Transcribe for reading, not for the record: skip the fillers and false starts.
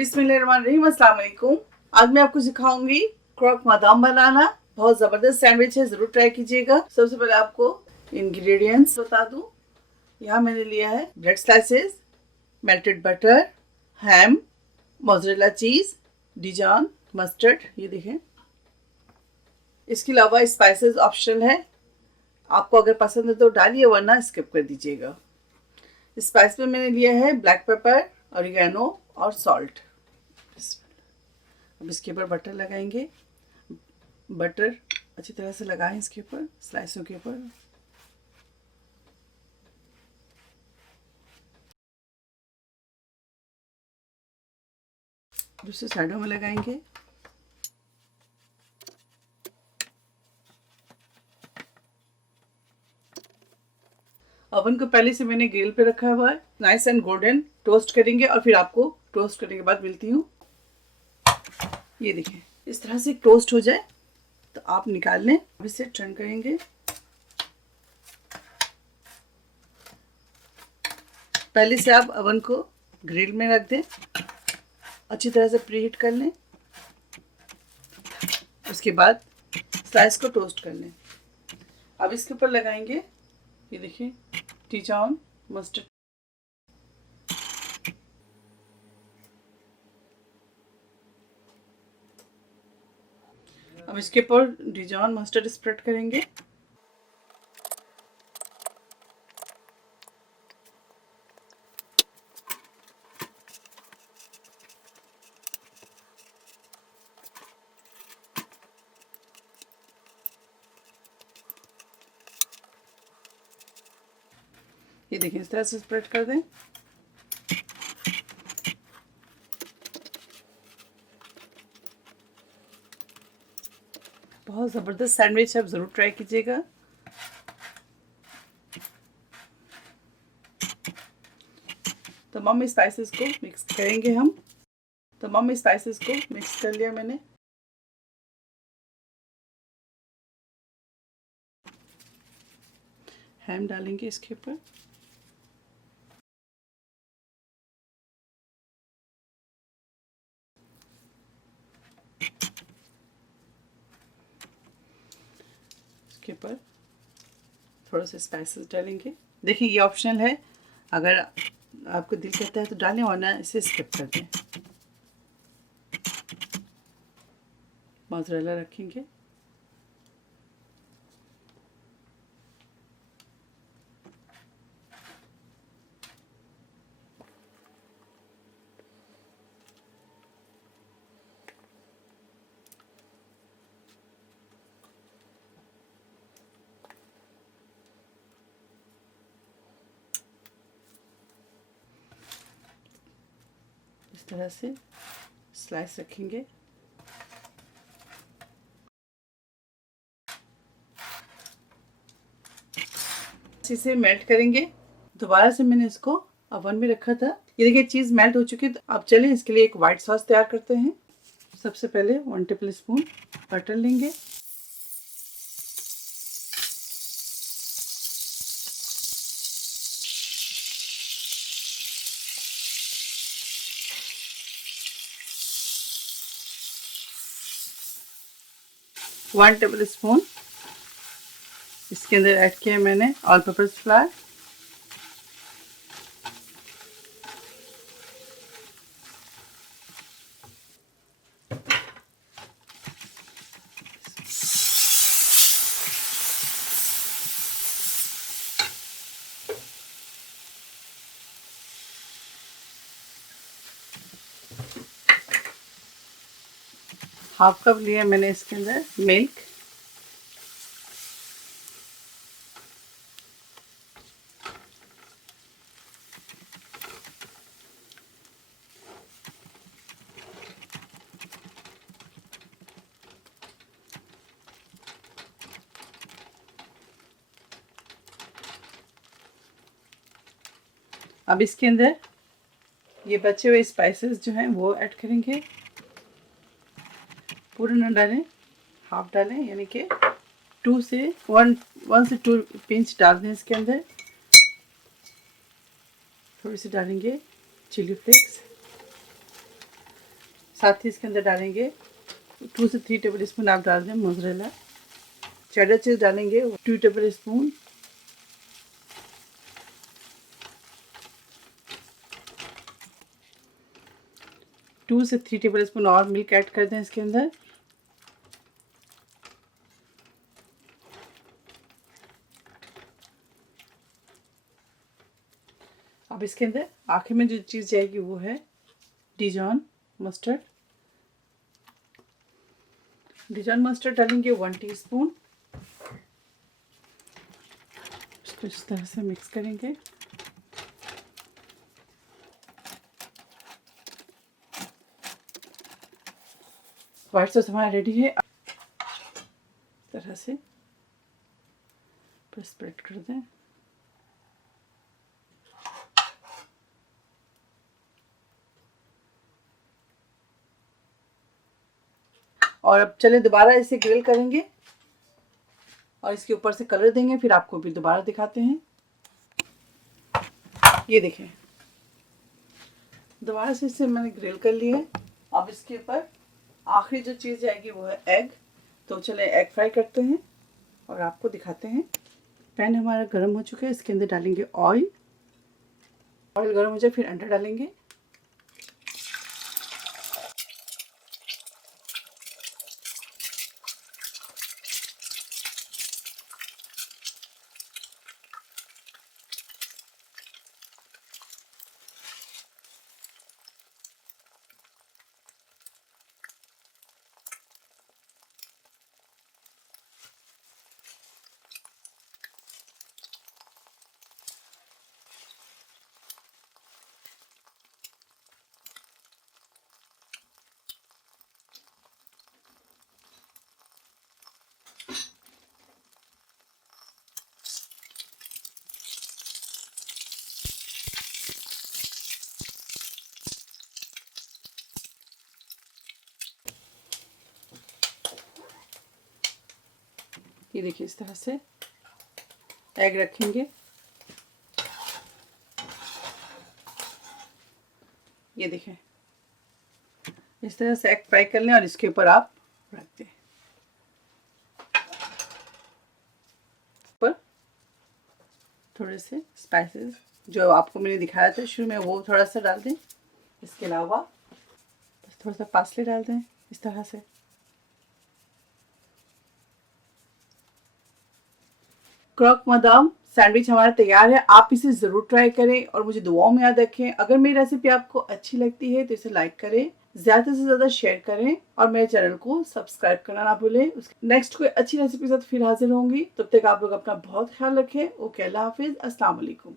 बिस्मिल्लाहिर्रहमानिर्रहीम, अस्सलाम वालेकुम। आज मैं आपको सिखाऊंगी क्रॉक बादाम बनाना। बहुत ज़बरदस्त सैंडविच है, ज़रूर ट्राई कीजिएगा। सबसे पहले आपको इंग्रेडिएंट्स बता दूं। यहाँ मैंने लिया है ब्रेड स्लाइसेस, मेल्टेड बटर, हैम, मोज़रेला चीज़, डिजान, मस्टर्ड, ये देखें। इसके अलावा स्पाइसेस ऑप्शनल है, आपको अगर पसंद है तो डालिए, वरना स्किप कर दीजिएगा। स्पाइस में मैंने लिया है ब्लैक पेपर, ऑरिगेनो और सॉल्ट। अब इसके ऊपर बटर लगाएंगे। बटर अच्छी तरह से लगाएं इसके ऊपर, स्लाइसों के ऊपर। दूसरे साइडों में लगाएंगे। ओवन को पहले से मैंने ग्रिल पे रखा हुआ है। नाइस एंड गोल्डन टोस्ट करेंगे और फिर आपको टोस्ट करने के बाद मिलती हूँ। ये देखिए, इस तरह से टोस्ट हो जाए तो आप निकाल लें। अब इसे टर्न करेंगे। पहले से आप ओवन को ग्रिल में रख दें, अच्छी तरह से प्रीहीट कर लें। उसके बाद स्लाइस को टोस्ट कर लें। अब इसके ऊपर लगाएंगे, ये देखिए, डिजान मस्टर्ड। अब इसके ऊपर डिजान मस्टर्ड स्प्रेड करेंगे। ये देखिए, इस तरह से स्प्रेड कर दें। बहुत ज़बरदस्त सैंडविच है, आप ज़रूर ट्राई कीजिएगा। तमाम स्पाइसेस को मिक्स करेंगे हम। तमाम स्पाइसेस को मिक्स कर लिया मैंने। हैम डालेंगे इसके ऊपर। इसके ऊपर थोड़ा सा स्पाइसेस डालेंगे। देखिए, ये ऑप्शनल है, अगर आपको दिल करता है तो डालें, वरना इसे स्किप कर दें। मोज़रेला रखेंगे। इस तरह से स्लाइस रखेंगे। इसे मेल्ट करेंगे। दोबारा से मैंने इसको ओवन में रखा था। ये देखिए, चीज़ मेल्ट हो चुकी है। तो अब चलें इसके लिए एक वाइट सॉस तैयार करते हैं। सबसे पहले 1 टेबल स्पून बटर लेंगे। वन टेबल स्पून इसके अंदर ऐड किया मैंने all purpose flower. Half cup लिया मैंने इसके अंदर मिल्क। अब इसके अंदर ये बचे हुए स्पाइसेस जो हैं वो ऐड करेंगे। पूरा न डालें, हाफ डालें, यानी कि 1 से 2 पिंच डाल दें इसके अंदर। थोड़ी सी डालेंगे चिली फ्लेक्स। साथ ही इसके अंदर डालेंगे 2 से 3 टेबल स्पून आप डाल दें मोज़रेला। चेडर चीज़ डालेंगे 2 टेबल स्पून। टू से 3 टेबल स्पून और मिल्क ऐड कर दें इसके अंदर। अब इसके अंदर आखिर में जो चीज़ जाएगी वो है डिजॉन मस्टर्ड। डिजॉन मस्टर्ड डालेंगे 1 टीस्पून। इसको इस तरह से मिक्स करेंगे। व्हाइट सॉस हमारा रेडी है। इस तरह से स्प्रेड कर दें। और अब चले दोबारा इसे ग्रिल करेंगे और इसके ऊपर से कलर देंगे, फिर आपको भी दोबारा दिखाते हैं। ये देखें, दोबारा से इसे मैंने ग्रिल कर लिया है। अब इसके ऊपर आखिरी जो चीज़ जाएगी वो है एग। तो चले एग फ्राई करते हैं और आपको दिखाते हैं। पैन हमारा गर्म हो चुका है, इसके अंदर डालेंगे ऑयल। ऑयल गर्म हो जाए फिर अंडा डालेंगे। ये देखिए, इस तरह से एग रखेंगे। ये देखें, इस तरह से एग फ्राई कर लें और इसके ऊपर आप रख दें। पर थोड़े से स्पाइसेस जो आपको मैंने दिखाया था शुरू में वो थोड़ा सा डाल दें। इसके अलावा बस थोड़ा सा पार्सले डाल दें इस तरह से। क्रॉक मदाम सैंडविच हमारा तैयार है। आप इसे ज़रूर ट्राई करें और मुझे दुआओं में याद रखें। अगर मेरी रेसिपी आपको अच्छी लगती है तो इसे लाइक करें, ज़्यादा से ज़्यादा शेयर करें और मेरे चैनल को सब्सक्राइब करना ना भूलें। नेक्स्ट कोई अच्छी रेसिपी के साथ फिर हाजिर होंगी। तब तक आप लोग अपना बहुत ख्याल रखें। ओके, अल्लाह हाफिज़, अस्सलाम वालेकुम।